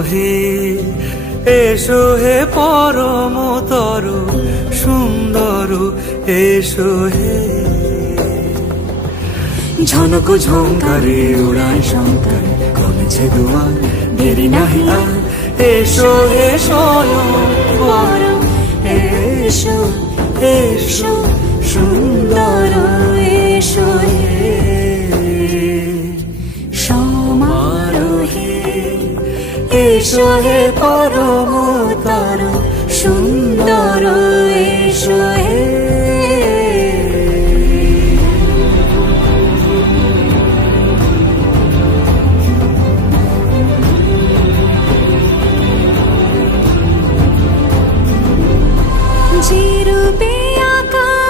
হে এসো হে পরম তরু সুন্দর এসো হে। ঝনক ঝঙ্কারে উড়ায় শঙ্কার কমেছে দুয়ার দেরি নাহি আর এসো হে স্বয়ং বরং এসো এসো